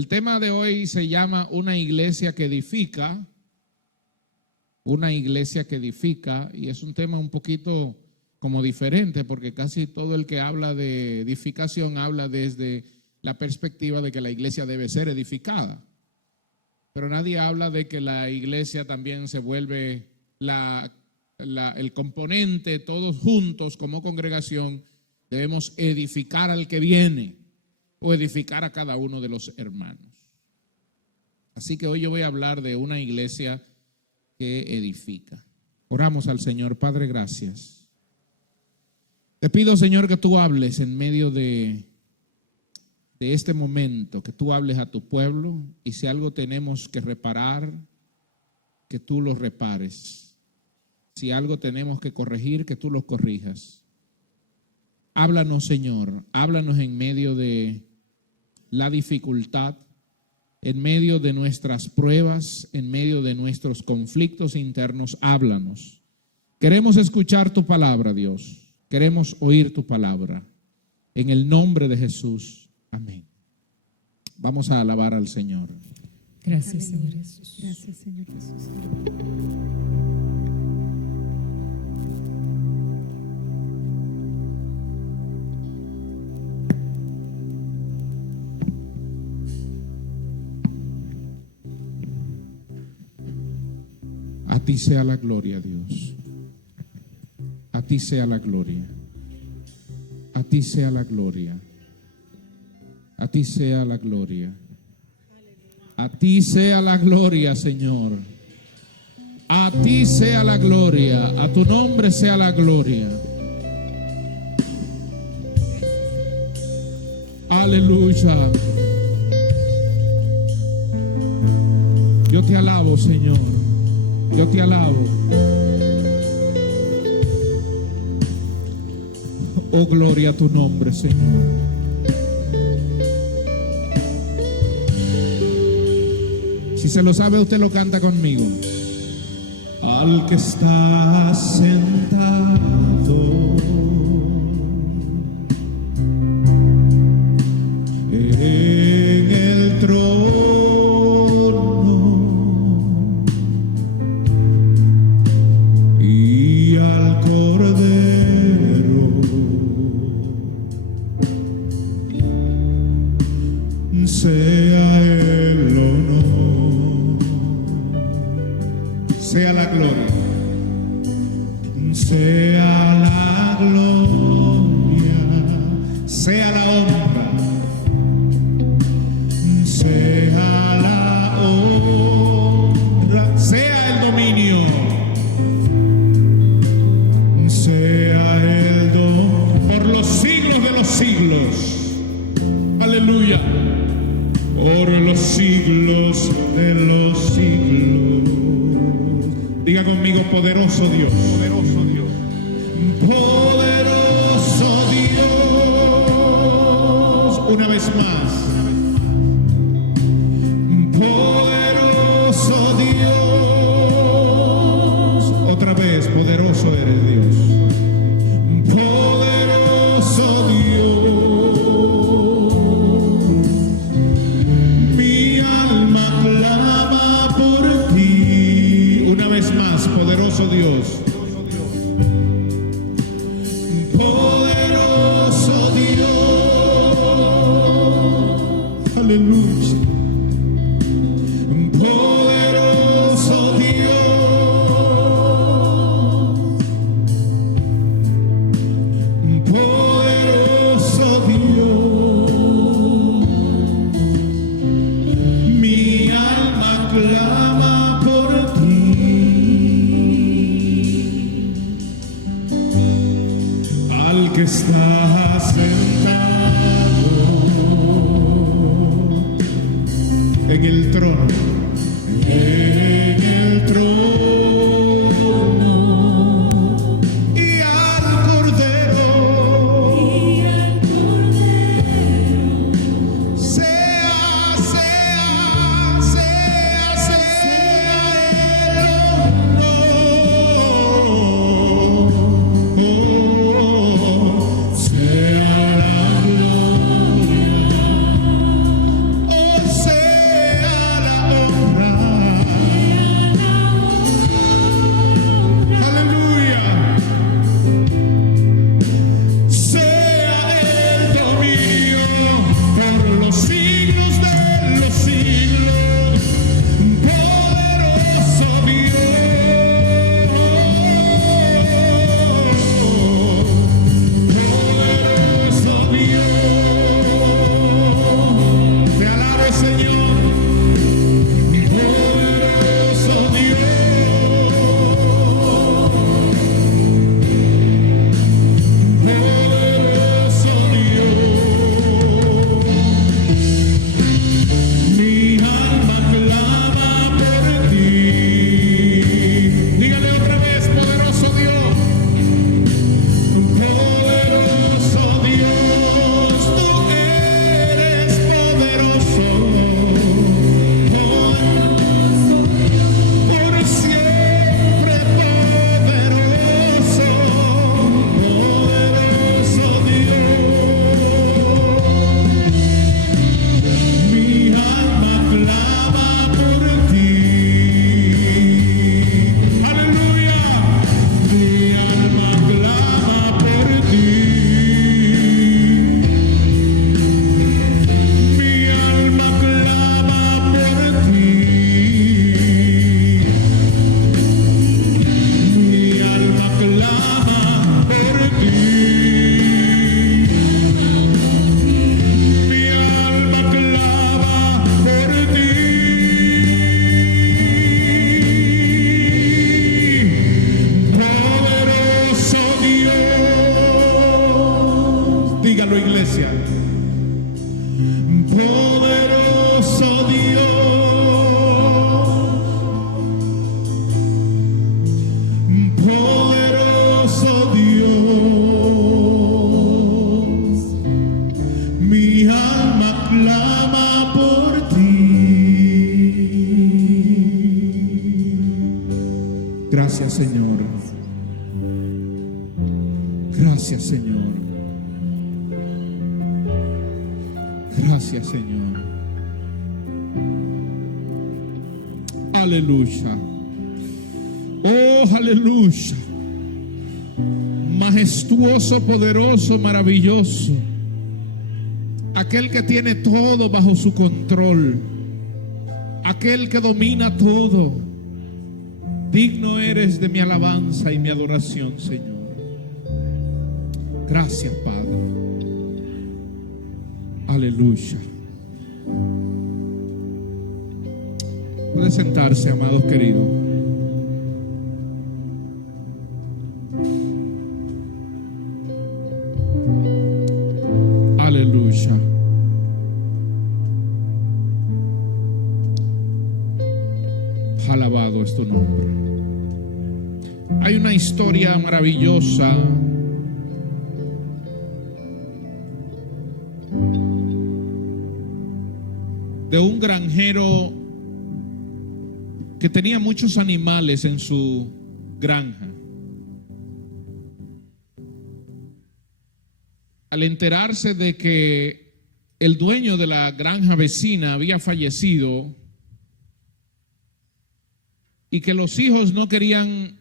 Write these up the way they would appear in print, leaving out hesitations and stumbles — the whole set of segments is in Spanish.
El tema de hoy se llama una iglesia que edifica. Una iglesia que edifica, y es un tema un poquito como diferente, porque casi todo el que habla de edificación habla desde la perspectiva de que la iglesia debe ser edificada. Pero nadie habla de que la iglesia también se vuelve el componente, todos juntos como congregación debemos edificar al que viene o edificar a cada uno de los hermanos. Así que hoy yo voy a hablar de una iglesia que edifica. Oramos al Señor. Padre, gracias. Te pido, Señor, que tú hables en medio de este momento, que tú hables a tu pueblo, y si algo tenemos que reparar, que tú lo repares. Si algo tenemos que corregir, que tú lo corrijas. Háblanos, Señor, háblanos en medio de la dificultad, en medio de nuestras pruebas, en medio de nuestros conflictos internos, háblanos. Queremos escuchar tu palabra, Dios. Queremos oír tu palabra. En el nombre de Jesús. Amén. Vamos a alabar al Señor. Gracias, Señor Jesús. Gracias, Señor Jesús. A ti sea la gloria, Dios. A ti sea la gloria. A ti sea la gloria. A ti sea la gloria. A ti sea la gloria, Señor. A ti sea la gloria. A tu nombre sea la gloria. Aleluya. Yo te alabo, Señor. Yo te alabo. Oh, gloria a tu nombre, Señor. Si se lo sabe, usted lo canta conmigo. Al que está sentado en el trono y al Cordero sea el honor, sea la gloria, sea la gloria, sea la honra, sea la honra, sea el dominio, sea el don por los siglos de los siglos. Aleluya. Por los siglos de los siglos. Diga conmigo, poderoso Dios. Poderoso Dios. Poderoso Dios. Una vez más. Poderoso Dios. Otra vez, poderoso eres Dios. Poderoso Dios. Poderoso Dios, poderoso Dios, aleluya, poderoso Dios, poderoso Dios, mi alma clama por ti. Que está sentado en el trono, y al Cordero, sea el honor. Gracias, Señor. Gracias, Señor. Aleluya. Oh, aleluya. Majestuoso, poderoso, maravilloso. Aquel que tiene todo bajo su control. Aquel que domina todo. Digno eres de mi alabanza y mi adoración, Señor. Gracias, Padre. Aleluya. Puede sentarse, amados queridos. Aleluya. Alabado es tu nombre. Hay una historia maravillosa de un granjero que tenía muchos animales en su granja. Al enterarse de que el dueño de la granja vecina había fallecido y que los hijos no querían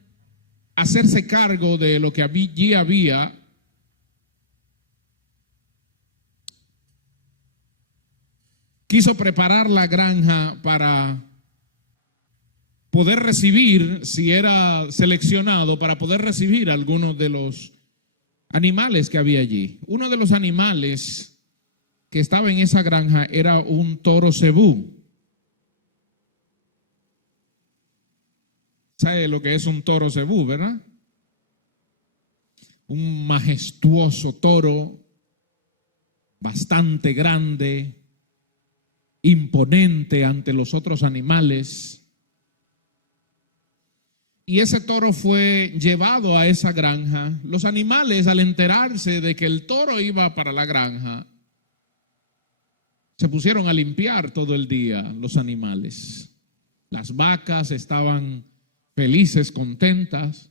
hacerse cargo de lo que allí había, quiso preparar la granja para poder recibir, si era seleccionado, para poder recibir algunos de los animales que había allí. Uno de los animales que estaba en esa granja era un toro cebú. ¿Sabe lo que es un toro cebú, verdad? Un majestuoso toro, bastante grande, imponente ante los otros animales. Y ese toro fue llevado a esa granja. Los animales, al enterarse de que el toro iba para la granja, se pusieron a limpiar todo el día los animales. Las vacas estaban felices, contentas,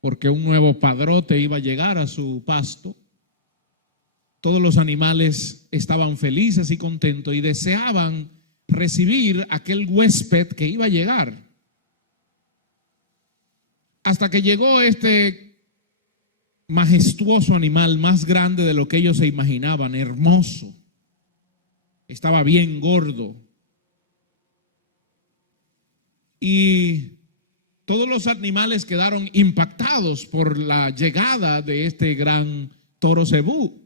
porque un nuevo padrote iba a llegar a su pasto. Todos los animales estaban felices y contentos y deseaban recibir aquel huésped que iba a llegar. Hasta que llegó este majestuoso animal, más grande de lo que ellos se imaginaban, hermoso. Estaba bien gordo. Y todos los animales quedaron impactados por la llegada de este gran toro cebú.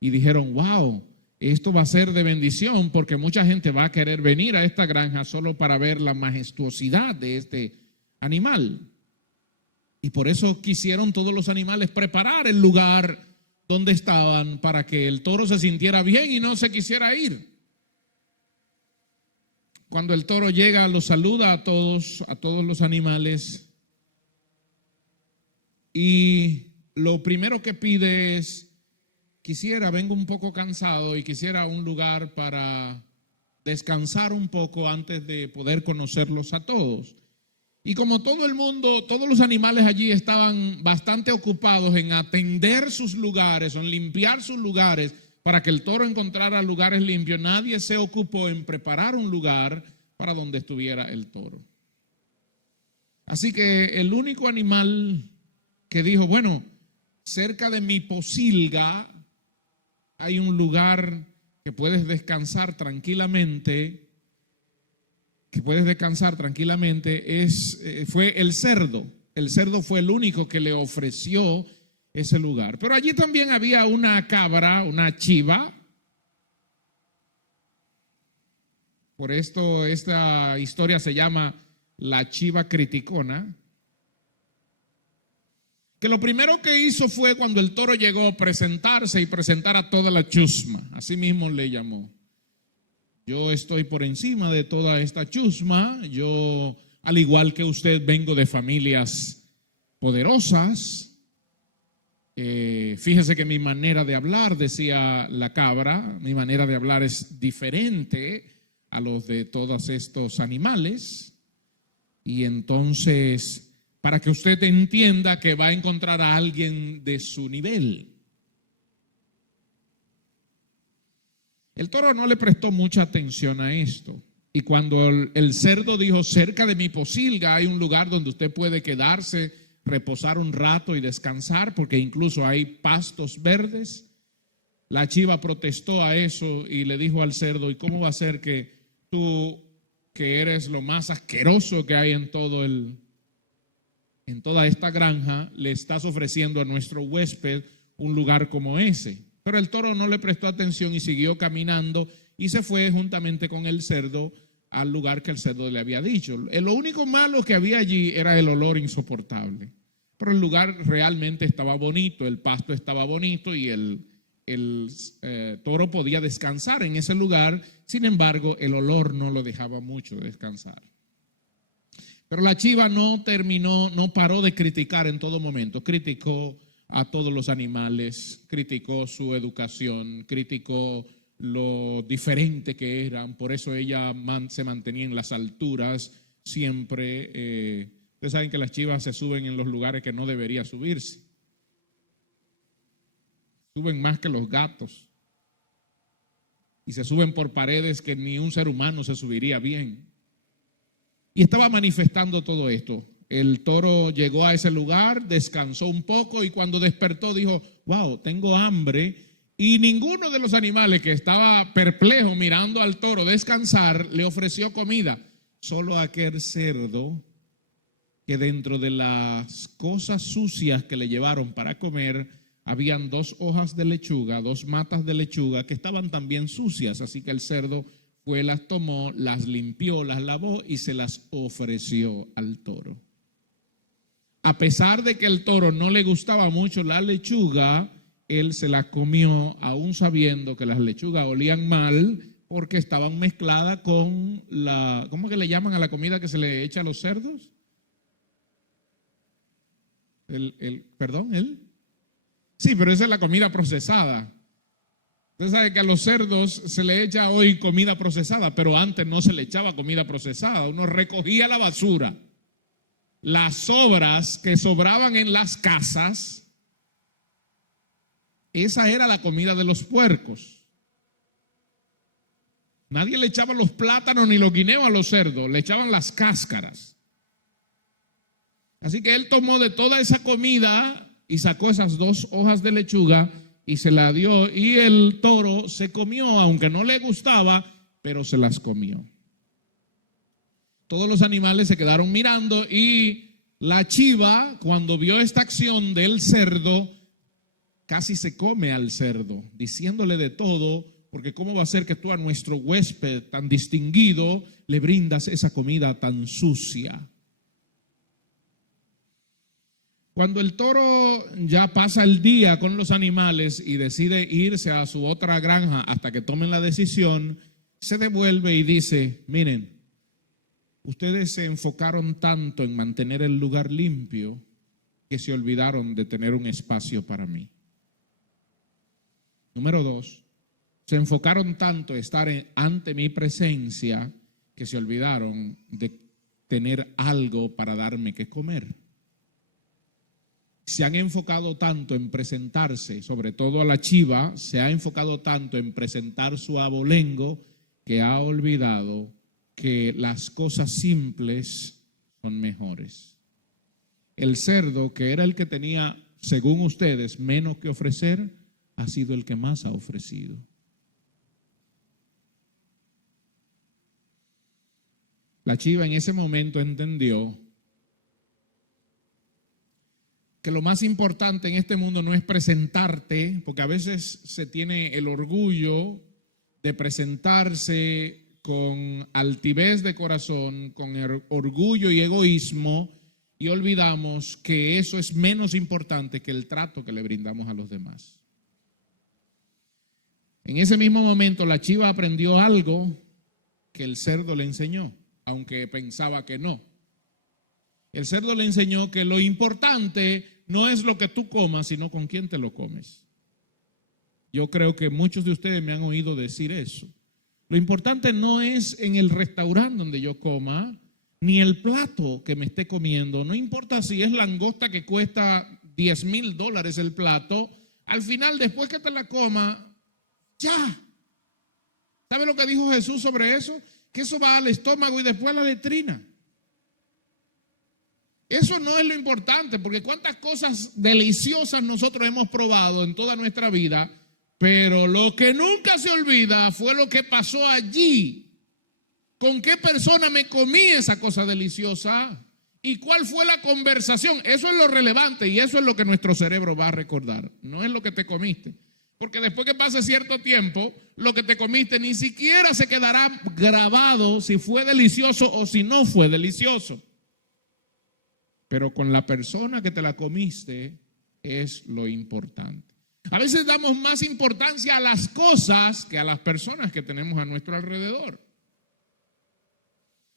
Y dijeron, wow, esto va a ser de bendición porque mucha gente va a querer venir a esta granja solo para ver la majestuosidad de este animal. Y por eso quisieron todos los animales preparar el lugar donde estaban para que el toro se sintiera bien y no se quisiera ir. Cuando el toro llega, los saluda a todos los animales. Y lo primero que pide es, vengo un poco cansado y quisiera un lugar para descansar un poco antes de poder conocerlos a todos. Y como todo el mundo, todos los animales allí estaban bastante ocupados en atender sus lugares, en limpiar sus lugares, para que el toro encontrara lugares limpios, nadie se ocupó en preparar un lugar para donde estuviera el toro. Así que el único animal que dijo, bueno, cerca de mi posilga hay un lugar que puedes descansar tranquilamente, fue el cerdo. El cerdo fue el único que le ofreció ese lugar. Pero allí también había una cabra, una chiva. Por esto esta historia se llama la chiva criticona. Que lo primero que hizo fue, cuando el toro llegó, presentarse y presentar a toda la chusma. Así mismo le llamó. Yo estoy por encima de toda esta chusma. Yo, al igual que usted, vengo de familias poderosas. Fíjese que mi manera de hablar, decía la cabra, mi manera de hablar es diferente a los de todos estos animales. Y entonces para que usted entienda que va a encontrar a alguien de su nivel. El toro no le prestó mucha atención a esto. Y cuando el cerdo dijo, cerca de mi posilga hay un lugar donde usted puede quedarse, reposar un rato y descansar, porque incluso hay pastos verdes, la chiva protestó a eso y le dijo al cerdo, ¿y cómo va a ser que tú, que eres lo más asqueroso que hay en toda esta granja, le estás ofreciendo a nuestro huésped un lugar como ese? Pero el toro no le prestó atención y siguió caminando y se fue juntamente con el cerdo al lugar que el cerdo le había dicho. Lo único malo que había allí era el olor insoportable, pero el lugar realmente estaba bonito, el pasto estaba bonito y el toro podía descansar en ese lugar. Sin embargo, el olor no lo dejaba mucho descansar. Pero la chiva no paró de criticar en todo momento. Criticó a todos los animales, criticó su educación, criticó lo diferente que eran, por eso ella se mantenía en las alturas siempre. Ustedes saben que las chivas se suben en los lugares que no debería subirse. Suben más que los gatos. Y se suben por paredes que ni un ser humano se subiría bien. Y estaba manifestando todo esto. El toro llegó a ese lugar, descansó un poco y cuando despertó dijo, wow, tengo hambre. Y ninguno de los animales que estaba perplejo mirando al toro descansar le ofreció comida. Solo aquel cerdo que dentro de las cosas sucias que le llevaron para comer, habían 2 hojas de lechuga, 2 matas de lechuga que estaban también sucias. Así que el cerdo fue, las tomó, las limpió, las lavó y se las ofreció al toro. A pesar de que el toro no le gustaba mucho la lechuga, él se la comió, aún sabiendo que las lechugas olían mal porque estaban mezcladas con ¿cómo que le llaman a la comida que se le echa a los cerdos? Sí, pero esa es la comida procesada. Usted sabe que a los cerdos se le echa hoy comida procesada, pero antes no se le echaba comida procesada. Uno recogía la basura, las sobras que sobraban en las casas. Esa era la comida de los puercos. Nadie le echaba los plátanos ni los guineos a los cerdos, le echaban las cáscaras. Así que él tomó de toda esa comida y sacó esas 2 hojas de lechuga y se la dio, y el toro se comió, aunque no le gustaba, pero se las comió. Todos los animales se quedaron mirando y la chiva, cuando vio esta acción del cerdo, casi se come al cerdo, diciéndole de todo, porque ¿cómo va a ser que tú a nuestro huésped tan distinguido le brindas esa comida tan sucia? Cuando el toro ya pasa el día con los animales y decide irse a su otra granja hasta que tomen la decisión, se devuelve y dice, miren, ustedes se enfocaron tanto en mantener el lugar limpio que se olvidaron de tener un espacio para mí. Número 2, se enfocaron tanto en estar ante mi presencia que se olvidaron de tener algo para darme que comer. Se han enfocado tanto en presentarse, sobre todo a la chiva, se ha enfocado tanto en presentar su abolengo que ha olvidado que las cosas simples son mejores. El cerdo, que era el que tenía, según ustedes, menos que ofrecer, ha sido el que más ha ofrecido. La chiva en ese momento entendió que lo más importante en este mundo no es presentarte, porque a veces se tiene el orgullo de presentarse con altivez de corazón, con orgullo y egoísmo, y olvidamos que eso es menos importante que el trato que le brindamos a los demás. En ese mismo momento la chiva aprendió algo que el cerdo le enseñó, aunque pensaba que no. El cerdo le enseñó que lo importante no es lo que tú comas, sino con quién te lo comes. Yo creo que muchos de ustedes me han oído decir eso. Lo importante no es en el restaurante donde yo coma, ni el plato que me esté comiendo, no importa si es langosta que cuesta $10,000 el plato, al final, después que te la coma, ya. ¿Sabe lo que dijo Jesús sobre eso? Que eso va al estómago y después a la letrina. Eso no es lo importante, porque cuántas cosas deliciosas nosotros hemos probado en toda nuestra vida, pero lo que nunca se olvida fue lo que pasó allí. ¿Con qué persona me comí esa cosa deliciosa? ¿Y cuál fue la conversación? Eso es lo relevante y eso es lo que nuestro cerebro va a recordar. No es lo que te comiste. Porque después que pase cierto tiempo, lo que te comiste ni siquiera se quedará grabado si fue delicioso o si no fue delicioso. Pero con la persona que te la comiste es lo importante. A veces damos más importancia a las cosas que a las personas que tenemos a nuestro alrededor.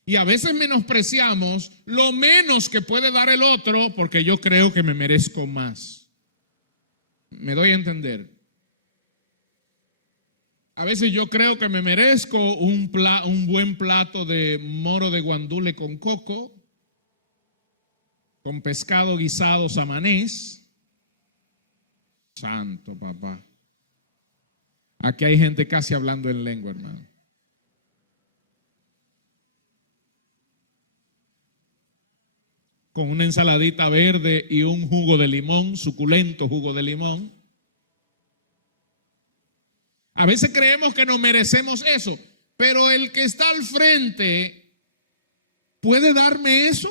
Y a veces menospreciamos lo menos que puede dar el otro porque yo creo que me merezco más. ¿Me doy a entender? A veces yo creo que me merezco un buen plato de moro de guandule con coco, con pescado guisado samanés. Santo papá. Aquí hay gente casi hablando en lengua, hermano. Con una ensaladita verde y un jugo de limón, suculento jugo de limón. A veces creemos que no merecemos eso, pero el que está al frente puede darme eso.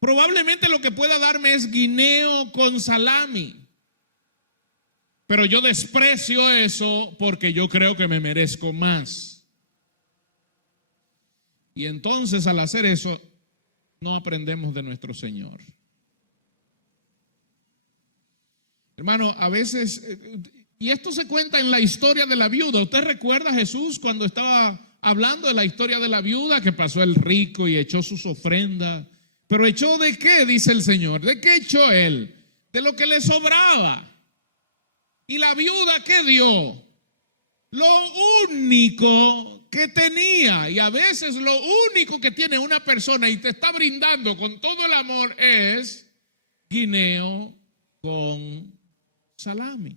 Probablemente lo que pueda darme es guineo con salami, pero yo desprecio eso porque yo creo que me merezco más. Y entonces al hacer eso, no aprendemos de nuestro Señor. Hermano, a veces, y esto se cuenta en la historia de la viuda. ¿Usted recuerda a Jesús cuando estaba hablando de la historia de la viuda? Que pasó el rico y echó sus ofrendas. ¿Pero echó de qué? Dice el Señor. ¿De qué echó él? De lo que le sobraba. ¿Y la viuda qué dio? Lo único que tenía. Y a veces lo único que tiene una persona y te está brindando con todo el amor es guineo con salami.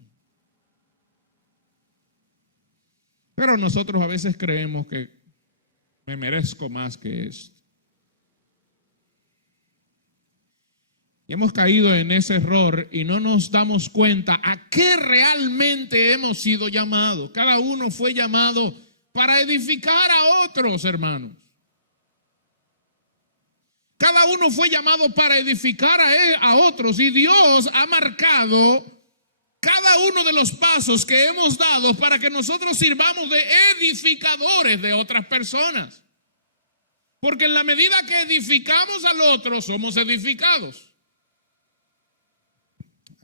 Pero nosotros a veces creemos que me merezco más que esto. Y hemos caído en ese error y no nos damos cuenta a qué realmente hemos sido llamados. Cada uno fue llamado para edificar a otros, hermanos. Cada uno fue llamado para edificar a otros y Dios ha marcado cada uno de los pasos que hemos dado para que nosotros sirvamos de edificadores de otras personas. Porque en la medida que edificamos al otro, somos edificados.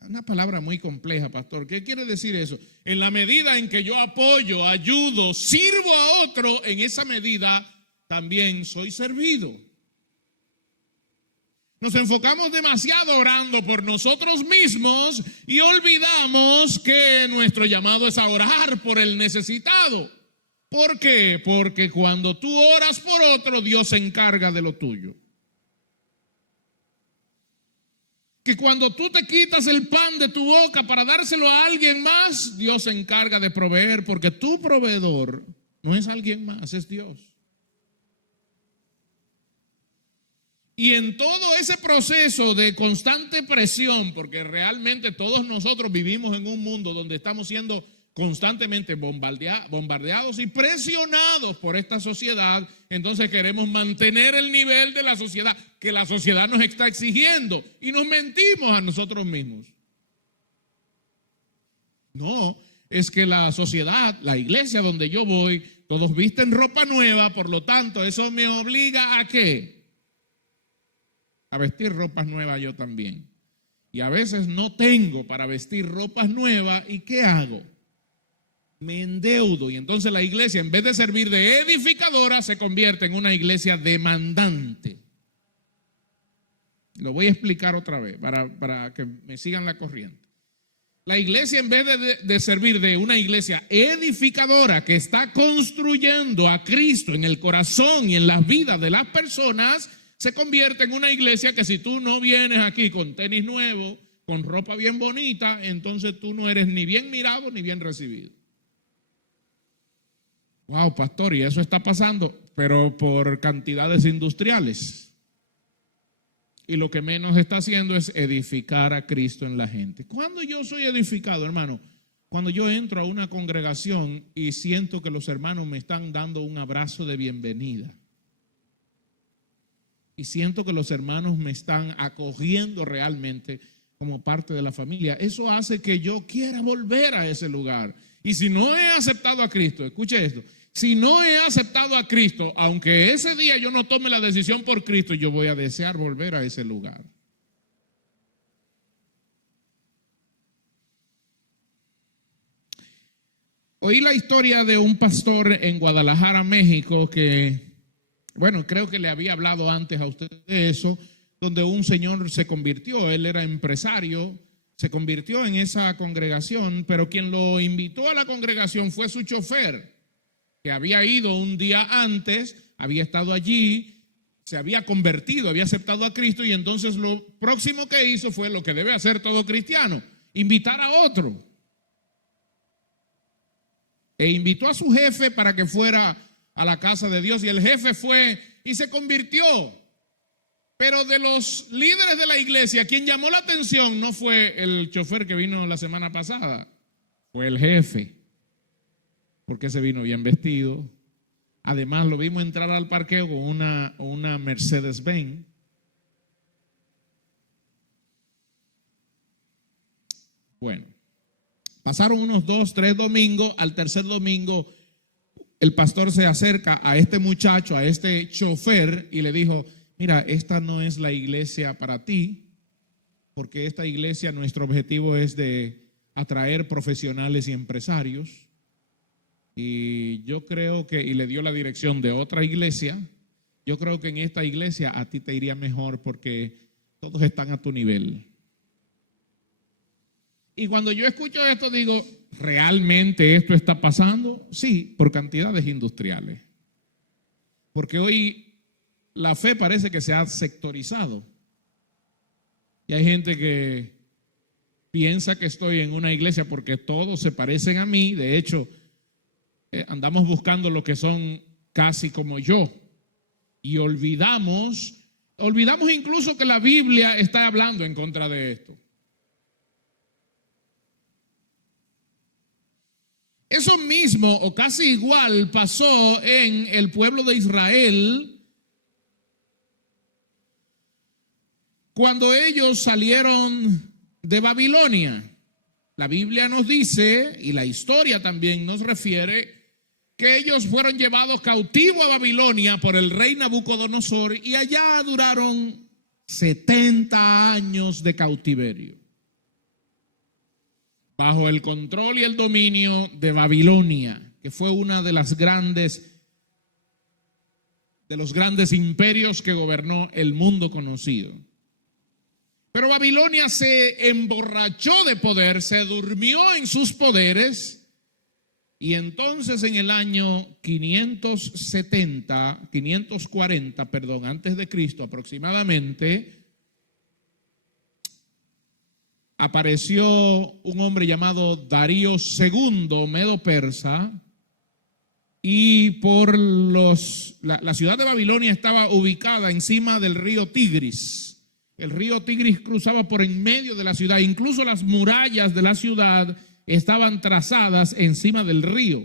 Una palabra muy compleja, pastor. ¿Qué quiere decir eso? En la medida en que yo apoyo, ayudo, sirvo a otro, en esa medida también soy servido. Nos enfocamos demasiado orando por nosotros mismos y olvidamos que nuestro llamado es a orar por el necesitado. ¿Por qué? Porque cuando tú oras por otro, Dios se encarga de lo tuyo. Que cuando tú te quitas el pan de tu boca para dárselo a alguien más, Dios se encarga de proveer, porque tu proveedor no es alguien más, es Dios. Y en todo ese proceso de constante presión, porque realmente todos nosotros vivimos en un mundo donde estamos siendo constantemente bombardeados y presionados por esta sociedad, entonces queremos mantener el nivel de la sociedad que la sociedad nos está exigiendo y nos mentimos a nosotros mismos. No, es que la sociedad, la iglesia donde yo voy, todos visten ropa nueva, por lo tanto eso me obliga ¿a qué? A vestir ropas nuevas yo también. Y a veces no tengo para vestir ropas nuevas, ¿y qué hago? Me endeudo y entonces la iglesia, en vez de servir de edificadora, se convierte en una iglesia demandante. Lo voy a explicar otra vez para que me sigan la corriente. La iglesia, en vez de servir de una iglesia edificadora que está construyendo a Cristo en el corazón y en las vidas de las personas, se convierte en una iglesia que si tú no vienes aquí con tenis nuevo, con ropa bien bonita, entonces tú no eres ni bien mirado ni bien recibido. Wow, pastor, y eso está pasando, pero por cantidades industriales. Y lo que menos está haciendo es edificar a Cristo en la gente. ¿Cuándo yo soy edificado, hermano? Cuando yo entro a una congregación y siento que los hermanos me están dando un abrazo de bienvenida. Y siento que los hermanos me están acogiendo realmente como parte de la familia. Eso hace que yo quiera volver a ese lugar. Y si no he aceptado a Cristo, escuche esto, si no he aceptado a Cristo, aunque ese día yo no tome la decisión por Cristo, yo voy a desear volver a ese lugar. Oí la historia de un pastor en Guadalajara, México, que, bueno, creo que le había hablado antes a usted de eso, donde un señor se convirtió, él era empresario, se convirtió en esa congregación, pero quien lo invitó a la congregación fue su chofer, que había ido un día antes, había estado allí, se había convertido, había aceptado a Cristo, y entonces lo próximo que hizo fue lo que debe hacer todo cristiano, invitar a otro. E invitó a su jefe para que fuera a la casa de Dios, y el jefe fue y se convirtió. Pero de los líderes de la iglesia, quien llamó la atención no fue el chofer que vino la semana pasada, fue el jefe, porque se vino bien vestido. Además lo vimos entrar al parqueo con una Mercedes-Benz. Bueno, pasaron unos 2, 3 domingos. Al tercer domingo el pastor se acerca a este muchacho, a este chofer, y le dijo: mira, esta no es la iglesia para ti, porque esta iglesia, nuestro objetivo es de atraer profesionales y empresarios. Y yo creo que, y le dio la dirección de otra iglesia, yo creo que en esta iglesia a ti te iría mejor porque todos están a tu nivel. Y cuando yo escucho esto digo, ¿realmente esto está pasando? Sí, por cantidades industriales. Porque hoy la fe parece que se ha sectorizado. Y hay gente que piensa que estoy en una iglesia porque todos se parecen a mí. De hecho, andamos buscando lo que son casi como yo. Y olvidamos incluso que la Biblia está hablando en contra de esto. Eso mismo o casi igual pasó en el pueblo de Israel cuando ellos salieron de Babilonia. La Biblia nos dice, y la historia también nos refiere, que ellos fueron llevados cautivos a Babilonia por el rey Nabucodonosor y allá duraron 70 años de cautiverio, bajo el control y el dominio de Babilonia, que fue una de los grandes imperios que gobernó el mundo conocido. Pero Babilonia se emborrachó de poder, se durmió en sus poderes, y entonces en el año 540, antes de Cristo aproximadamente, apareció un hombre llamado Darío II, medo-persa, y la ciudad de Babilonia estaba ubicada encima del río Tigris. El río Tigris cruzaba por en medio de la ciudad, incluso las murallas de la ciudad estaban trazadas encima del río,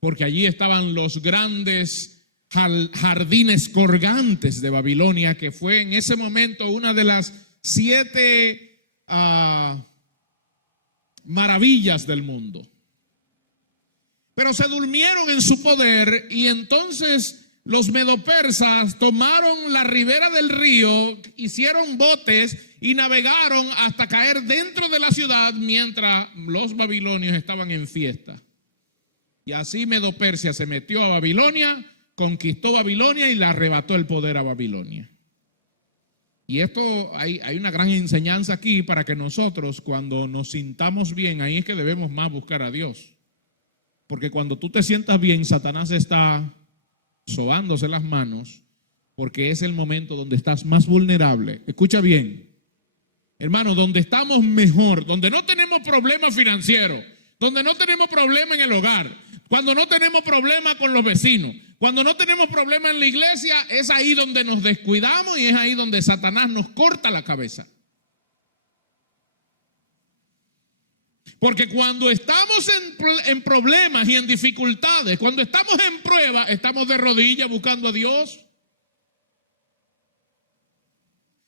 porque allí estaban los grandes jardines colgantes de Babilonia, que fue en ese momento una de las 7 maravillas del mundo. Pero se durmieron en su poder, y entonces los medopersas tomaron la ribera del río, hicieron botes y navegaron hasta caer dentro de la ciudad mientras los babilonios estaban en fiesta. Y así Medo-Persia se metió a Babilonia, conquistó Babilonia y le arrebató el poder a Babilonia. Y esto hay una gran enseñanza aquí para que nosotros, cuando nos sintamos bien, ahí es que debemos más buscar a Dios. Porque cuando tú te sientas bien, Satanás está sobándose las manos, porque es el momento donde estás más vulnerable. Escucha bien, hermano, donde estamos mejor, donde no tenemos problemas financieros, donde no tenemos problema en el hogar, cuando no tenemos problema con los vecinos, cuando no tenemos problema en la iglesia, es ahí donde nos descuidamos y es ahí donde Satanás nos corta la cabeza. Porque cuando estamos en problemas y en dificultades, cuando estamos en prueba, estamos de rodillas buscando a Dios.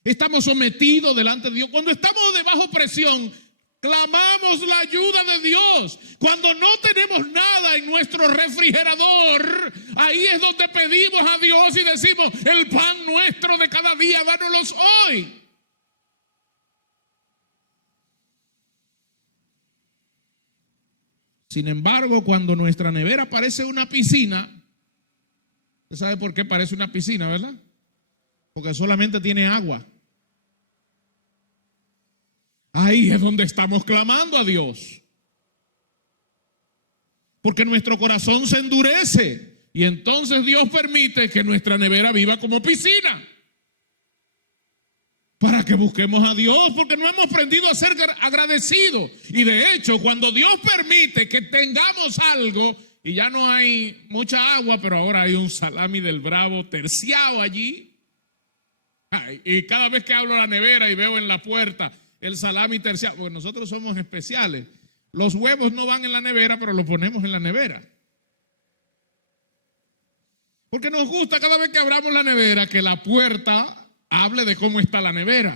Estamos sometidos delante de Dios. Cuando estamos debajo presión, clamamos la ayuda de Dios. Cuando no tenemos nada en nuestro refrigerador, ahí es donde pedimos a Dios y decimos: el pan nuestro de cada día, dánoslos hoy. Sin embargo, cuando nuestra nevera parece una piscina, ¿usted sabe por qué parece una piscina, verdad? Porque solamente tiene agua. Ahí es donde estamos clamando a Dios. Porque nuestro corazón se endurece y entonces Dios permite que nuestra nevera viva como piscina. Para que busquemos a Dios, porque no hemos aprendido a ser agradecidos. Y de hecho, cuando Dios permite que tengamos algo y ya no hay mucha agua, pero ahora hay un salami del Bravo terciado allí. Y cada vez que hablo de la nevera y veo en la puerta el salami terciado, pues nosotros somos especiales. Los huevos no van en la nevera, pero los ponemos en la nevera. Porque nos gusta cada vez que abramos la nevera que la puerta hable de cómo está la nevera.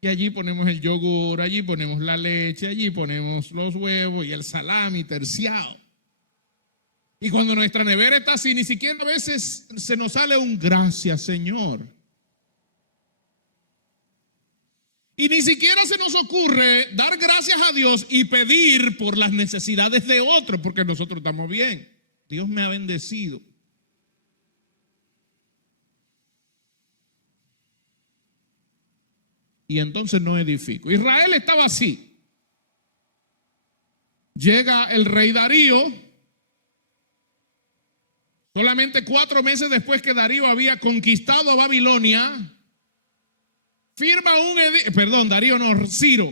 Y allí ponemos el yogur, allí ponemos la leche, allí ponemos los huevos y el salami terciado. Y cuando nuestra nevera está así, ni siquiera a veces se nos sale un gracias, Señor. Y ni siquiera se nos ocurre dar gracias a Dios y pedir por las necesidades de otros, porque nosotros estamos bien. Dios me ha bendecido. Y entonces no edifico. Israel estaba así. Llega el rey Darío. Solamente 4 meses después que Darío había conquistado a Babilonia, firma un edicto, Ciro.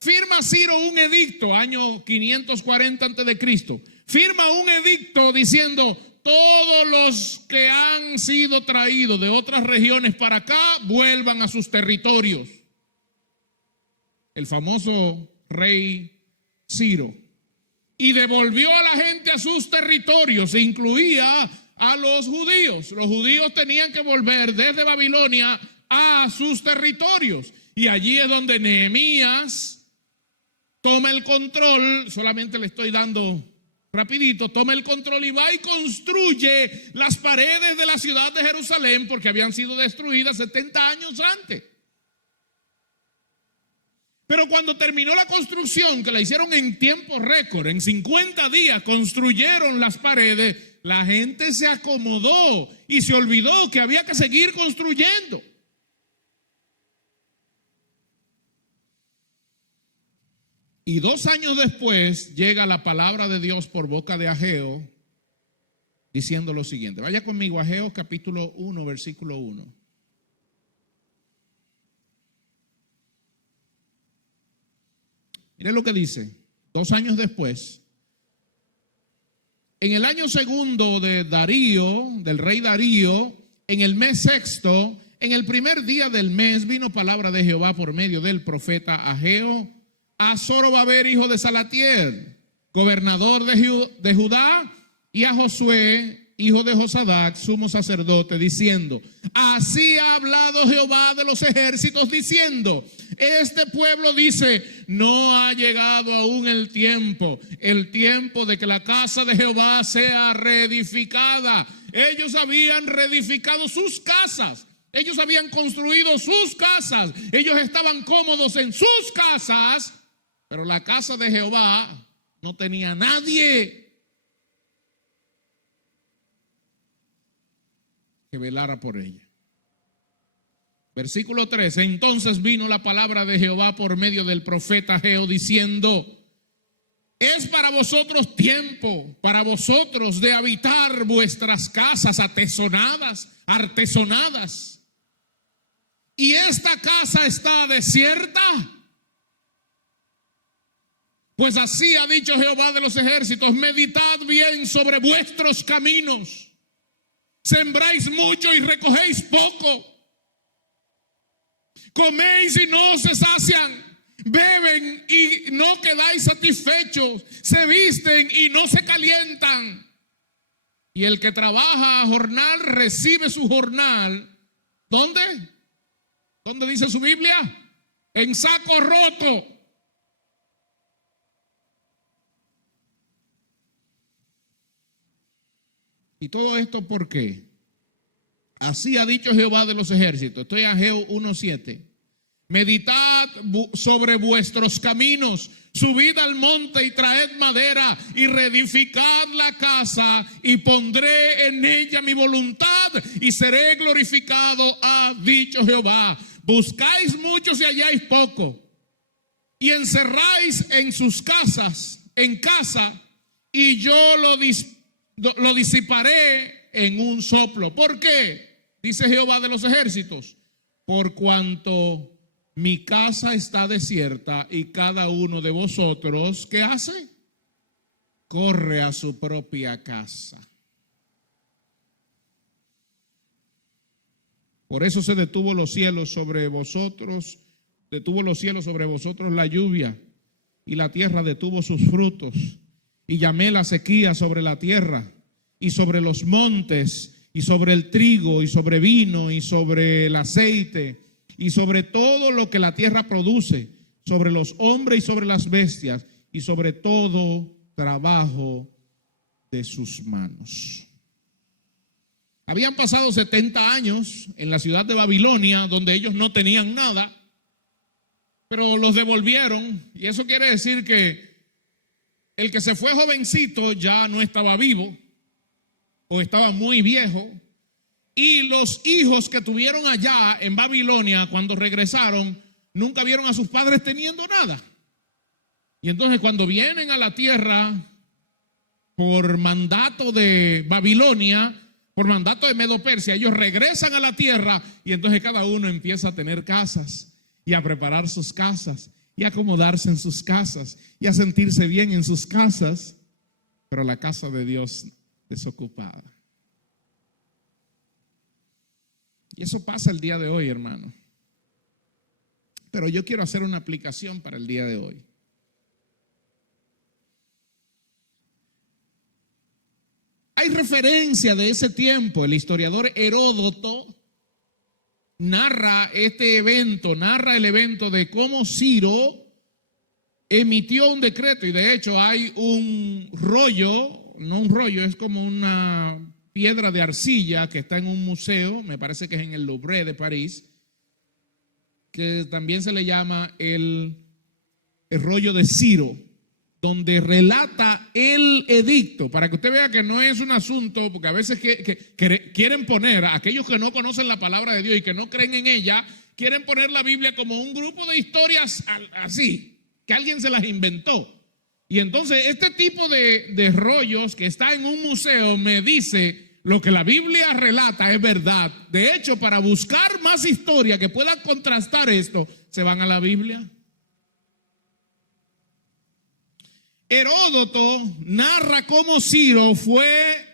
Firma Ciro un edicto, año 540 a.C. Firma un edicto diciendo: todos los que han sido traídos de otras regiones para acá, vuelvan a sus territorios. El famoso rey Ciro. Y devolvió a la gente a sus territorios, e incluía a los judíos. Los judíos tenían que volver desde Babilonia a sus territorios. Y allí es donde Nehemías toma el control. Solamente le estoy dando rapidito, toma el control y va y construye las paredes de la ciudad de Jerusalén, porque habían sido destruidas 70 años antes. Pero cuando terminó la construcción, que la hicieron en tiempo récord, en 50 días construyeron las paredes, la gente se acomodó y se olvidó que había que seguir construyendo. Y 2 años después llega la palabra de Dios por boca de Ageo diciendo lo siguiente. Vaya conmigo a Ageo capítulo 1, versículo 1. Mire lo que dice. 2 años después, en el año segundo de Darío, del rey Darío, en el mes sexto, en el primer día del mes, vino palabra de Jehová por medio del profeta Ageo a Zorobabel, hijo de Salatiel, gobernador de Judá, y a Josué, hijo de Josadac, sumo sacerdote, diciendo: así ha hablado Jehová de los ejércitos, diciendo: este pueblo dice, no ha llegado aún el tiempo de que la casa de Jehová sea reedificada. Ellos habían reedificado sus casas, ellos habían construido sus casas, ellos estaban cómodos en sus casas, pero la casa de Jehová no tenía nadie que velara por ella. Versículo 13. Entonces vino la palabra de Jehová por medio del profeta Ageo diciendo: es para vosotros tiempo, para vosotros de habitar vuestras casas artesonadas. Y esta casa está desierta. Pues así ha dicho Jehová de los ejércitos: meditad bien sobre vuestros caminos. Sembráis mucho y recogéis poco. Coméis y no se sacian. Beben y no quedáis satisfechos. Se visten y no se calientan. Y el que trabaja a jornal recibe su jornal. ¿Dónde? ¿Dónde dice su Biblia? En saco roto. ¿Y todo esto por qué? Así ha dicho Jehová de los ejércitos. Estoy en Ageo 1:7. Meditad sobre vuestros caminos, subid al monte y traed madera y reedificad la casa y pondré en ella mi voluntad y seré glorificado, ha dicho Jehová. Buscáis muchos y halláis poco y encerráis en sus casas, en casa, y yo lo disiparé en un soplo. ¿Por qué? Dice Jehová de los ejércitos: por cuanto mi casa está desierta y cada uno de vosotros, ¿qué hace? Corre a su propia casa. Por eso se detuvo los cielos sobre vosotros la lluvia, y la tierra detuvo sus frutos, y llamé la sequía sobre la tierra, y sobre los montes, y sobre el trigo, y sobre vino, y sobre el aceite, y sobre todo lo que la tierra produce, sobre los hombres y sobre las bestias, y sobre todo trabajo de sus manos. Habían pasado 70 años en la ciudad de Babilonia, donde ellos no tenían nada, pero los devolvieron, y eso quiere decir que el que se fue jovencito ya no estaba vivo, o estaba muy viejo. Y los hijos que tuvieron allá en Babilonia, cuando regresaron, nunca vieron a sus padres teniendo nada. Y entonces cuando vienen a la tierra por mandato de Babilonia, por mandato de Medo-Persia, ellos regresan a la tierra y entonces cada uno empieza a tener casas y a preparar sus casas y a acomodarse en sus casas y a sentirse bien en sus casas, pero la casa de Dios desocupada. Y eso pasa el día de hoy, hermano. Pero yo quiero hacer una aplicación para el día de hoy. Hay referencia de ese tiempo. El historiador Heródoto narra el evento de cómo Ciro emitió un decreto. Y de hecho hay un rollo, no un rollo, es como una piedra de arcilla que está en un museo, me parece que es en el Louvre de París, que también se le llama el rollo de Ciro, donde relata el edicto, para que usted vea que no es un asunto, porque a veces que quieren poner, a aquellos que no conocen la palabra de Dios y que no creen en ella, quieren poner la Biblia como un grupo de historias así, que alguien se las inventó. Y entonces este tipo de rollos que está en un museo me dice: lo que la Biblia relata es verdad. De hecho, para buscar más historia que pueda contrastar esto, se van a la Biblia. Heródoto narra cómo Ciro fue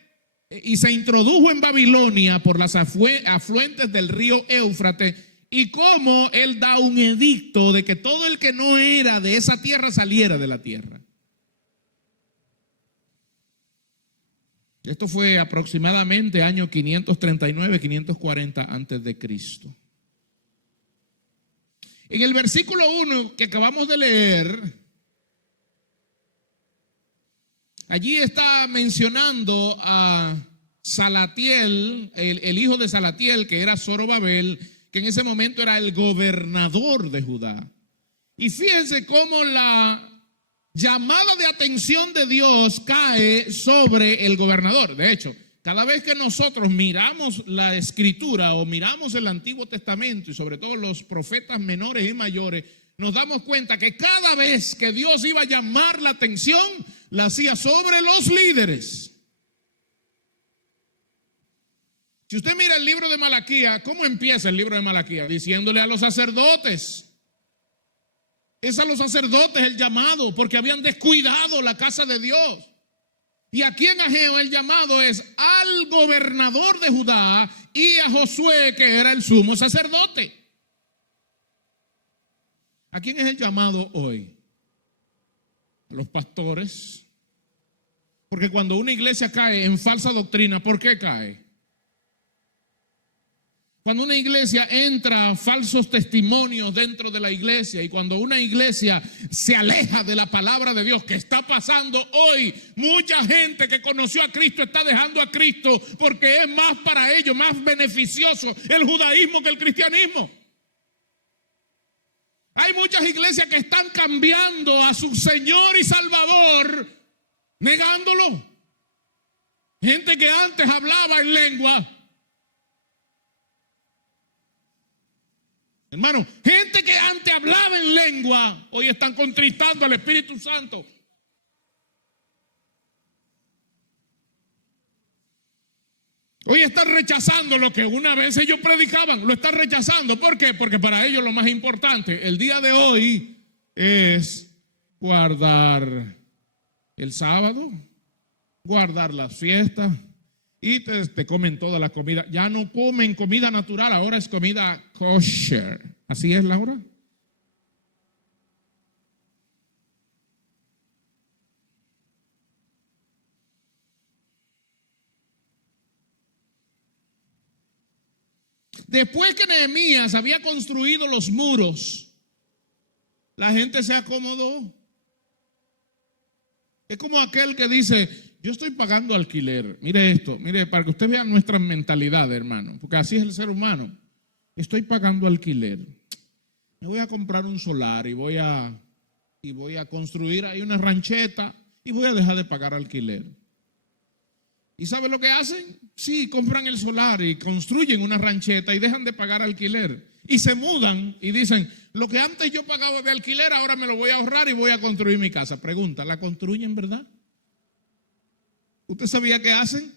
y se introdujo en Babilonia por las afluentes del río Éufrates, y cómo él da un edicto de que todo el que no era de esa tierra saliera de la tierra. Esto fue aproximadamente año 539, 540 antes de Cristo. En el versículo 1 que acabamos de leer, allí está mencionando a Salatiel, el hijo de Salatiel, que era Zorobabel, que en ese momento era el gobernador de Judá. Y fíjense cómo la llamada de atención de Dios cae sobre el gobernador. De hecho, Cada vez que nosotros miramos la Escritura o miramos el Antiguo Testamento y sobre todo los profetas menores y mayores, nos damos cuenta que cada vez que Dios iba a llamar la atención, la hacía sobre los líderes. Si usted mira el libro de Malaquías, ¿cómo empieza el libro de Malaquías? Diciéndole a los sacerdotes. Es a los sacerdotes el llamado, porque habían descuidado la casa de Dios. Y aquí en Ageo el llamado es al gobernador de Judá y a Josué, que era el sumo sacerdote. ¿A quién es el llamado hoy? A los pastores. Porque cuando una iglesia cae en falsa doctrina, ¿por qué cae? Cuando una iglesia entra falsos testimonios dentro de la iglesia y cuando una iglesia se aleja de la palabra de Dios, que está pasando hoy, mucha gente que conoció a Cristo está dejando a Cristo porque es más para ellos, más beneficioso el judaísmo que el cristianismo. Hay muchas iglesias que están cambiando a su Señor y Salvador, negándolo. Gente que antes hablaba en lengua. Hermano, gente que antes hablaba en lengua, hoy están contristando al Espíritu Santo. Hoy están rechazando lo que una vez ellos predicaban, lo están rechazando. ¿Por qué? Porque para ellos lo más importante el día de hoy es guardar el sábado, guardar las fiestas. Y te comen toda la comida. Ya no comen comida natural, ahora es comida kosher. ¿Así es, Laura? Después que Nehemías había construido los muros, la gente se acomodó. Es como aquel que dice: yo estoy pagando alquiler. Mire esto, mire, para que usted vea nuestra mentalidad, hermano, porque así es el ser humano. Estoy pagando alquiler. Me voy a comprar un solar y voy a construir ahí una rancheta y voy a dejar de pagar alquiler. ¿Y sabe lo que hacen? Sí, compran el solar y construyen una rancheta y dejan de pagar alquiler. Y se mudan y dicen: lo que antes yo pagaba de alquiler, ahora me lo voy a ahorrar y voy a construir mi casa. Pregunta, ¿la construyen, verdad? ¿Usted sabía qué hacen?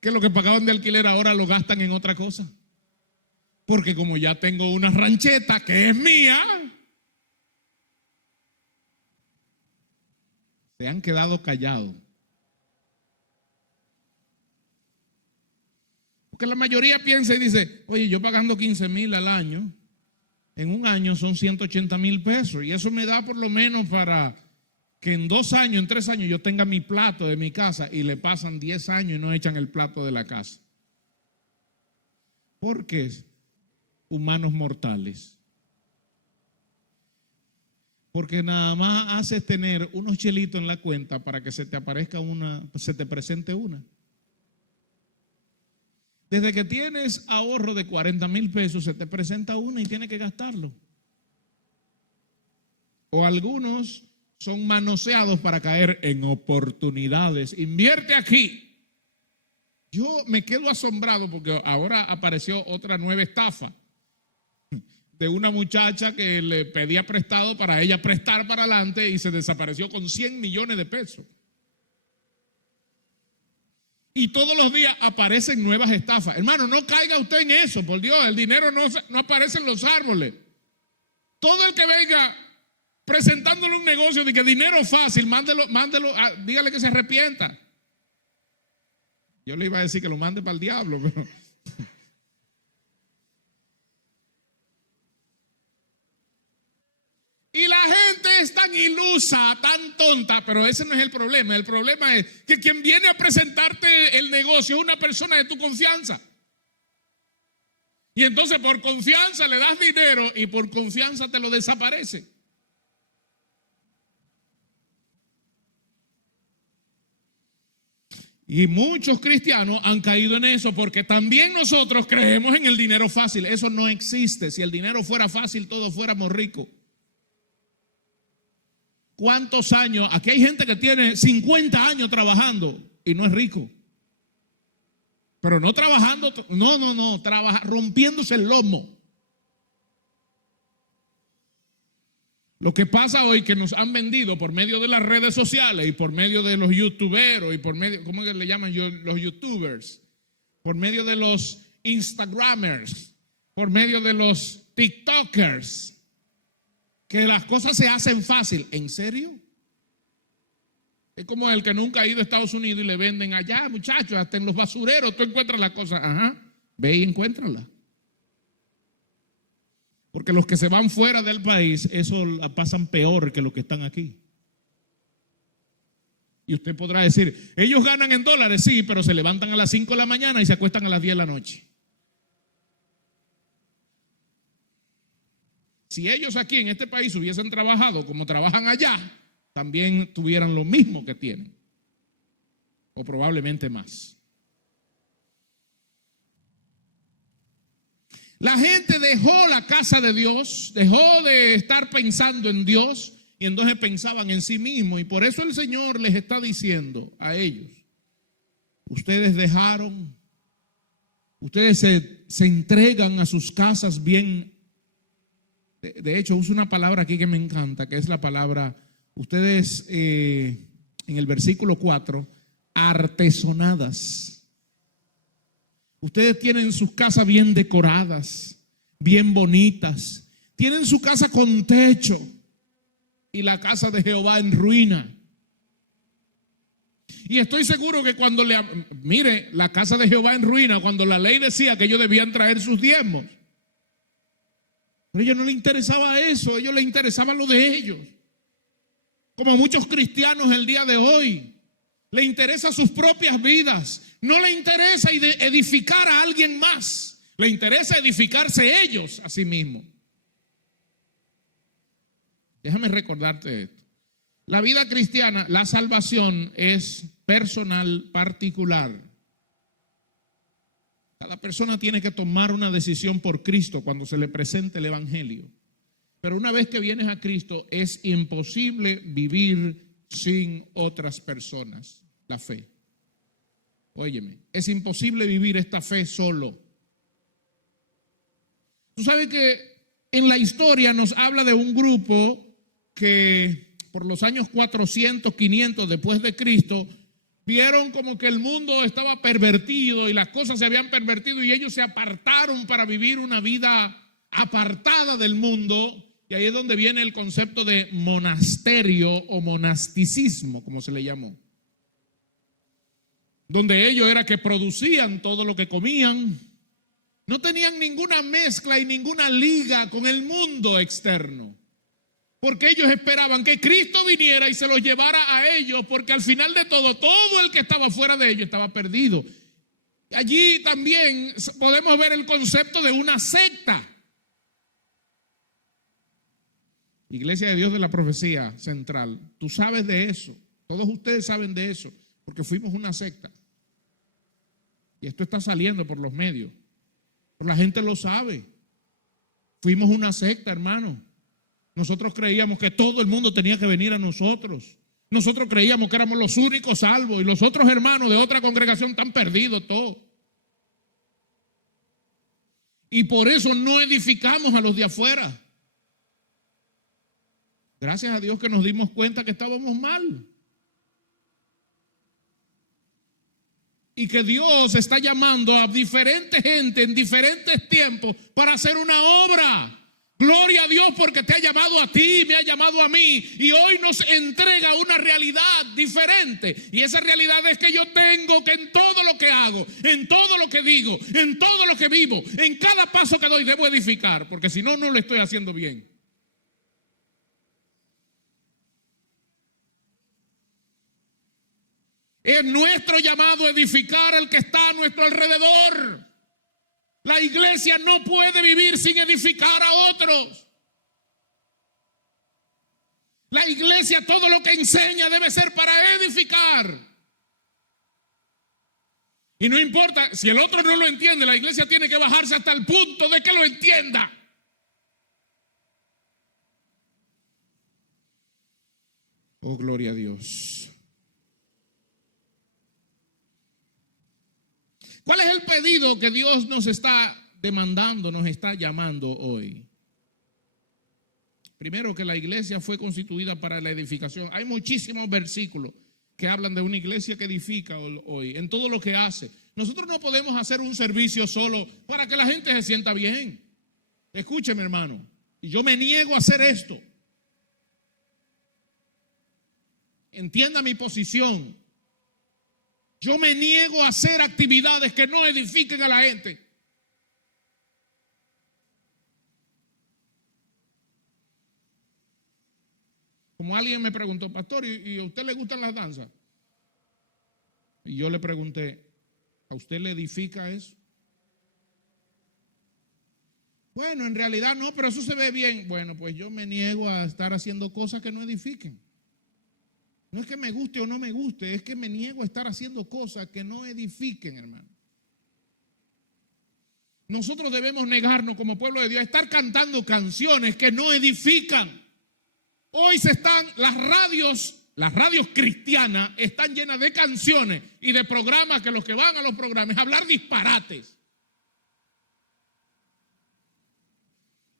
Que lo que pagaban de alquiler ahora lo gastan en otra cosa. Porque como ya tengo una rancheta que es mía, se han quedado callados. Porque la mayoría piensa y dice: oye, yo pagando 15,000 al año, en un año son 180,000 pesos. Y eso me da por lo menos para que en 2 años, en 3 años yo tenga mi plato de mi casa, y le pasan 10 años y no echan el plato de la casa. ¿Por qué? Humanos mortales. Porque nada más haces tener unos chelitos en la cuenta para que se te aparezca una, se te presente una. Desde que tienes ahorro de 40,000 pesos, se te presenta una y tienes que gastarlo. O algunos son manoseados para caer en oportunidades. Invierte aquí. Yo me quedo asombrado porque ahora apareció otra nueva estafa de una muchacha que le pedía prestado para ella prestar para adelante y se desapareció con 100 millones de pesos. Y todos los días aparecen nuevas estafas. Hermano, no caiga usted en eso, por Dios, el dinero no aparece en los árboles. Todo el que venga presentándole un negocio de que dinero fácil, mándelo, dígale que se arrepienta. Yo le iba a decir que lo mande para el diablo, pero... Y la gente es tan ilusa, tan tonta, pero ese no es el problema. El problema es que quien viene a presentarte el negocio es una persona de tu confianza. Y entonces por confianza le das dinero y por confianza te lo desaparece. Y muchos cristianos han caído en eso porque también nosotros creemos en el dinero fácil. Eso no existe. Si el dinero fuera fácil, todos fuéramos ricos. ¿Cuántos años? Aquí hay gente que tiene 50 años trabajando y no es rico. Pero no trabajando, no, rompiéndose el lomo. Lo que pasa hoy que nos han vendido por medio de las redes sociales y por medio de los youtuberos y por medio, ¿cómo le llaman los youtubers? Por medio de los instagramers, por medio de los tiktokers, que las cosas se hacen fácil. ¿En serio? Es como el que nunca ha ido a Estados Unidos y le venden allá, muchachos, hasta en los basureros tú encuentras las cosas. Ajá, ve y encuéntralas. Porque los que se van fuera del país, eso la pasan peor que los que están aquí. Y usted podrá decir, ellos ganan en dólares, sí, pero se levantan a las 5 de la mañana y se acuestan a las 10 de la noche. Si ellos aquí en este país hubiesen trabajado como trabajan allá, también tuvieran lo mismo que tienen, o probablemente más. La gente dejó la casa de Dios, dejó de estar pensando en Dios y entonces pensaban en sí mismos. Y por eso el Señor les está diciendo a ellos, ustedes se entregan a sus casas bien. De hecho, uso una palabra aquí que me encanta, que es la palabra, ustedes en el versículo 4, artesonadas. Ustedes tienen sus casas bien decoradas, bien bonitas. Tienen su casa con techo y la casa de Jehová en ruina. Y estoy seguro que mire, la casa de Jehová en ruina, cuando la ley decía que ellos debían traer sus diezmos. Pero a ellos no les interesaba eso, a ellos les interesaba lo de ellos. Como a muchos cristianos el día de hoy, le interesa sus propias vidas. No le interesa edificar a alguien más. Le interesa edificarse ellos a sí mismos. Déjame recordarte esto. La vida cristiana, la salvación es personal, particular. Cada persona tiene que tomar una decisión por Cristo cuando se le presente el Evangelio. Pero una vez que vienes a Cristo, es imposible vivir sin otras personas la fe. Óyeme, es imposible vivir esta fe solo. Tú sabes que en la historia nos habla de un grupo que por los años 400, 500 después de Cristo, vieron como que el mundo estaba pervertido y las cosas se habían pervertido y ellos se apartaron para vivir una vida apartada del mundo. Y ahí es donde viene el concepto de monasterio o monasticismo, como se le llamó. Donde ellos era que producían todo lo que comían. No tenían ninguna mezcla y ninguna liga con el mundo externo. Porque ellos esperaban que Cristo viniera y se los llevara a ellos, porque al final de todo el que estaba fuera de ellos estaba perdido. Allí también podemos ver el concepto de una secta. Iglesia de Dios de la Profecía Central, tú sabes de eso, todos ustedes saben de eso, porque fuimos una secta. Y esto está saliendo por los medios, pero la gente lo sabe. Fuimos una secta, hermano. Nosotros creíamos que todo el mundo tenía que venir a nosotros. Nosotros creíamos que éramos los únicos salvos y los otros hermanos de otra congregación están perdidos todos. Y por eso no edificamos a los de afuera. Gracias a Dios que nos dimos cuenta que estábamos mal. Y que Dios está llamando a diferente gente en diferentes tiempos para hacer una obra. Gloria a Dios porque te ha llamado a ti, me ha llamado a mí. Y hoy nos entrega una realidad diferente. Y esa realidad es que yo tengo que en todo lo que hago, en todo lo que digo, en todo lo que vivo, en cada paso que doy debo edificar. Porque si no, no lo estoy haciendo bien. Es nuestro llamado a edificar al que está a nuestro alrededor. La iglesia no puede vivir sin edificar a otros. La iglesia, todo lo que enseña debe ser para edificar. Y no importa, si el otro no lo entiende, la iglesia tiene que bajarse hasta el punto de que lo entienda. Oh, gloria a Dios. ¿Cuál es el pedido que Dios nos está demandando, nos está llamando hoy? Primero, que la iglesia fue constituida para la edificación. Hay muchísimos versículos que hablan de una iglesia que edifica hoy, en todo lo que hace. Nosotros no podemos hacer un servicio solo para que la gente se sienta bien. Escúcheme, hermano, y yo me niego a hacer esto. Entienda mi posición. Yo me niego a hacer actividades que no edifiquen a la gente. Como alguien me preguntó, pastor, ¿y a usted le gustan las danzas? Y yo le pregunté, ¿a usted le edifica eso? Bueno, en realidad no, pero eso se ve bien. Bueno, pues yo me niego a estar haciendo cosas que no edifiquen. No es que me guste o no me guste, es que me niego a estar haciendo cosas que no edifiquen, hermano. Nosotros debemos negarnos como pueblo de Dios a estar cantando canciones que no edifican. Hoy las radios cristianas están llenas de canciones y de programas que los que van a los programas hablar disparates.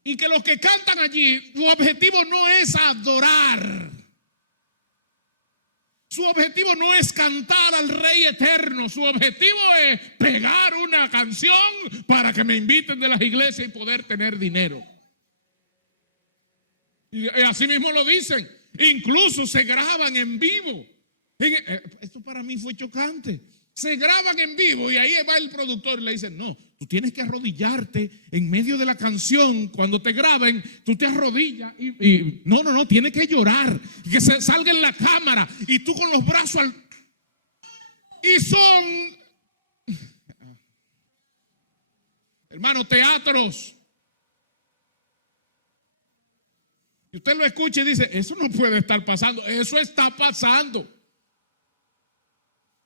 Y que los que cantan allí, su objetivo no es adorar. Su objetivo no es cantar al Rey Eterno. Su objetivo es pegar una canción para que me inviten de las iglesias y poder tener dinero. Y así mismo lo dicen. Incluso se graban en vivo. Esto para mí fue chocante. Se graban en vivo y ahí va el productor y le dicen, no, tú tienes que arrodillarte en medio de la canción. Cuando te graben, tú te arrodillas y no, tienes que llorar y que se salga en la cámara y tú con los brazos y son, hermano, teatros. Y usted lo escucha y dice, eso no puede estar pasando. Eso está pasando.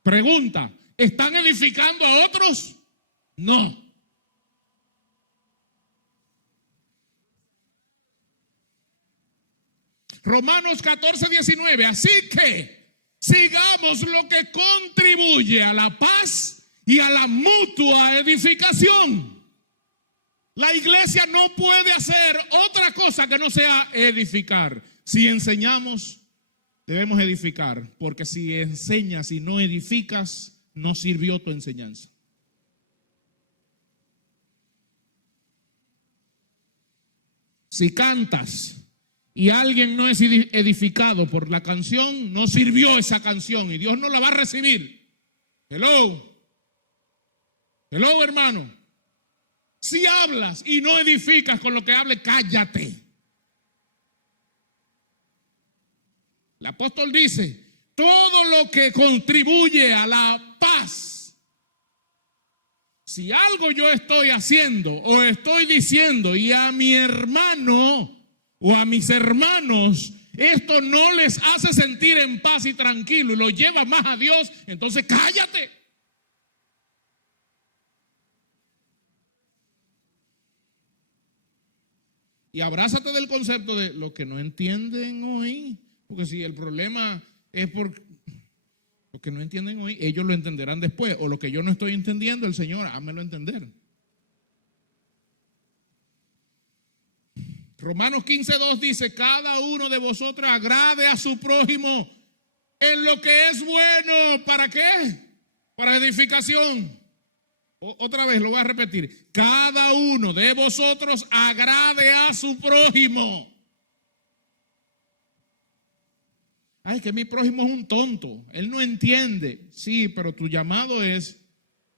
Pregunta, ¿están edificando a otros? No. Romanos 14:19. Así que sigamos lo que contribuye a la paz y a la mutua edificación. La iglesia no puede hacer otra cosa que no sea edificar. Si enseñamos, debemos edificar, porque si enseñas y no edificas, no sirvió tu enseñanza. Si cantas y alguien no es edificado por la canción, no sirvió esa canción y Dios no la va a recibir. Hello, hermano. Si hablas y no edificas con lo que hables, cállate. El apóstol dice, todo lo que contribuye a la paz. Si algo yo estoy haciendo o estoy diciendo y a mi hermano o a mis hermanos esto no les hace sentir en paz y tranquilo y lo lleva más a Dios, entonces cállate. Y abrázate del concepto de lo que no entienden hoy. Porque si el problema es por lo que no entienden hoy, ellos lo entenderán después. O lo que yo no estoy entendiendo, el Señor, hámelo entender. Romanos 15:2 dice, cada uno de vosotros agrade a su prójimo en lo que es bueno. ¿Para qué? Para edificación. Otra vez lo voy a repetir. Cada uno de vosotros agrade a su prójimo. Ay, que mi prójimo es un tonto. Él no entiende. Sí, pero tu llamado es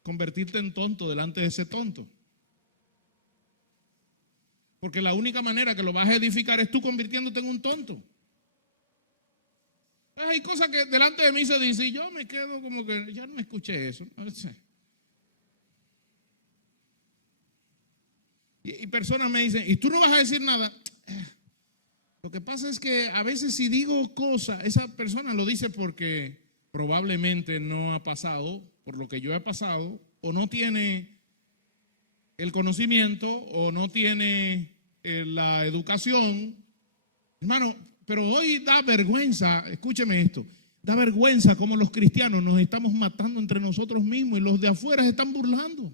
convertirte en tonto delante de ese tonto. Porque la única manera que lo vas a edificar es tú convirtiéndote en un tonto. Hay cosas que delante de mí se dicen y yo me quedo como que ya no escuché eso. No sé. Y personas me dicen, ¿y tú no vas a decir nada? Lo que pasa es que a veces si digo cosas, esa persona lo dice porque probablemente no ha pasado por lo que yo he pasado, o no tiene el conocimiento, o no tiene la educación. Hermano, pero hoy da vergüenza, escúcheme esto, Da vergüenza cómo los cristianos nos estamos matando entre nosotros mismos y los de afuera se están burlando.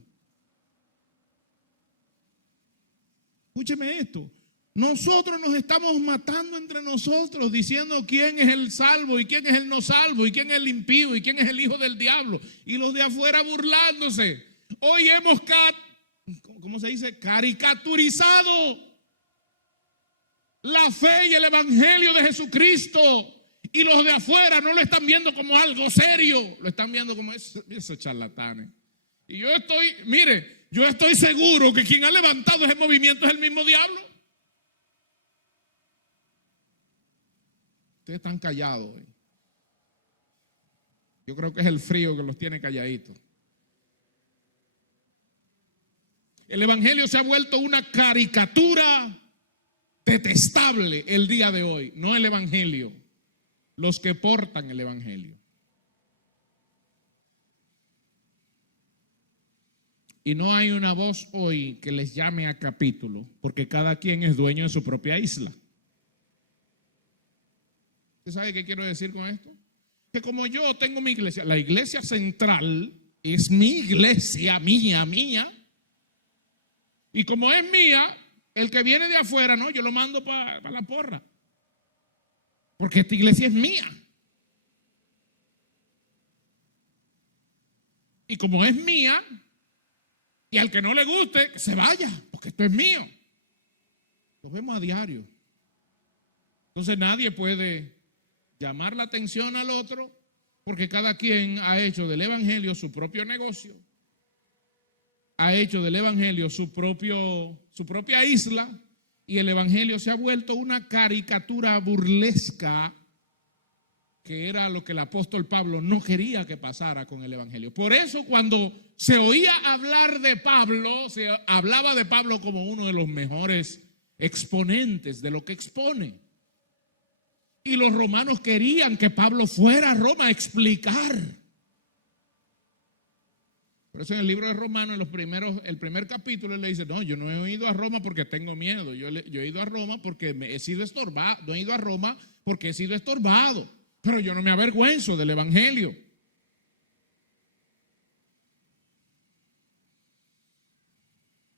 Escúcheme esto. Nosotros nos estamos matando entre nosotros diciendo quién es el salvo y quién es el no salvo y quién es el impío y quién es el hijo del diablo. Y los de afuera burlándose. Hoy hemos, ¿cómo se dice? Caricaturizado la fe y el evangelio de Jesucristo. Y los de afuera no lo están viendo como algo serio. Lo están viendo como esos charlatanes. Y yo estoy seguro que quien ha levantado ese movimiento es el mismo diablo. Ustedes están callados hoy. Yo creo que es el frío que los tiene calladitos. El evangelio se ha vuelto una caricatura detestable el día de hoy. No el evangelio, los que portan el evangelio. Y no hay una voz hoy que les llame a capítulo, porque cada quien es dueño de su propia isla. ¿Usted sabe qué quiero decir con esto? Que como yo tengo mi iglesia, la iglesia central es mi iglesia, mía. Y como es mía, el que viene de afuera, no, yo lo mando para la porra. Porque esta iglesia es mía. Y como es mía, y al que no le guste, que se vaya, porque esto es mío. Lo vemos a diario. Entonces nadie puede llamar la atención al otro, porque cada quien ha hecho del evangelio su propio negocio, ha hecho del evangelio su propia isla, y el evangelio se ha vuelto una caricatura burlesca, que era lo que el apóstol Pablo no quería que pasara con el evangelio. Por eso cuando se oía hablar de Pablo, se hablaba de Pablo como uno de los mejores exponentes de lo que expone. Y los romanos querían que Pablo fuera a Roma a explicar. Por eso en el libro de Romanos, el primer capítulo, él le dice, no, yo no he ido a Roma porque tengo miedo. Yo he ido a Roma porque he sido estorbado. No he ido a Roma porque he sido estorbado. Pero yo no me avergüenzo del evangelio.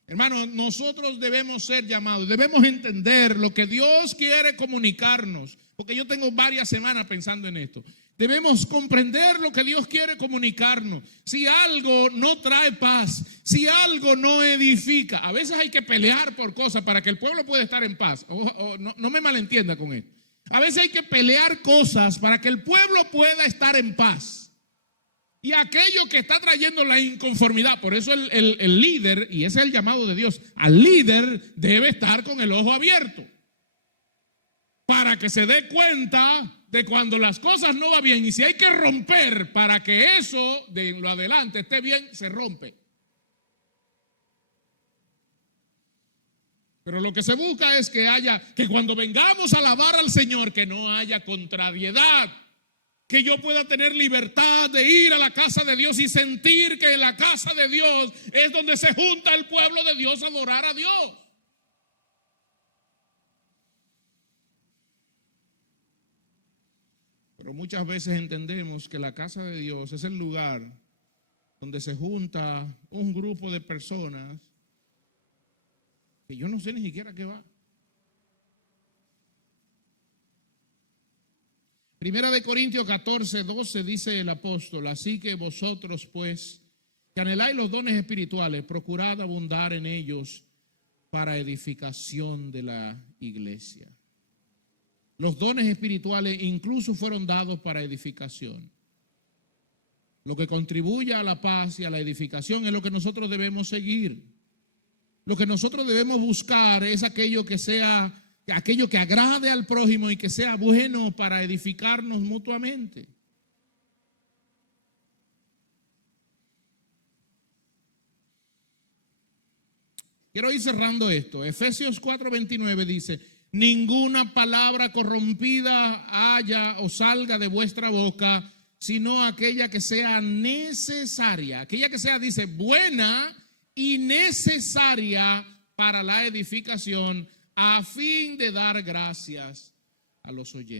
Hermanos, nosotros debemos ser llamados, debemos entender lo que Dios quiere comunicarnos, porque yo tengo varias semanas pensando en esto. Debemos comprender lo que Dios quiere comunicarnos. Si algo no trae paz, si algo no edifica, a veces hay que pelear por cosas para que el pueblo pueda estar en paz. No me malentienda con esto. A veces hay que pelear cosas para que el pueblo pueda estar en paz. Y aquello que está trayendo la inconformidad, por eso el líder, y ese es el llamado de Dios, al líder debe estar con el ojo abierto, para que se dé cuenta de cuando las cosas no van bien, y si hay que romper para que eso de en lo adelante esté bien, se rompe. Pero lo que se busca es que cuando vengamos a alabar al Señor, que no haya contrariedad. Que yo pueda tener libertad de ir a la casa de Dios y sentir que en la casa de Dios es donde se junta el pueblo de Dios a adorar a Dios. Pero muchas veces entendemos que la casa de Dios es el lugar donde se junta un grupo de personas que yo no sé ni siquiera qué va. Primera de Corintios 14:12 dice el apóstol, así que vosotros pues, que anheláis los dones espirituales, procurad abundar en ellos para edificación de la iglesia. Los dones espirituales incluso fueron dados para edificación. Lo que contribuye a la paz y a la edificación es lo que nosotros debemos seguir. Lo que nosotros debemos buscar es aquello que agrade al prójimo y que sea bueno para edificarnos mutuamente. Quiero ir cerrando esto. Efesios 4:29 dice, ninguna palabra corrompida haya o salga de vuestra boca, sino aquella que sea necesaria. Aquella que sea, dice, buena y necesaria para la edificación, a fin de dar gracias a los oyentes.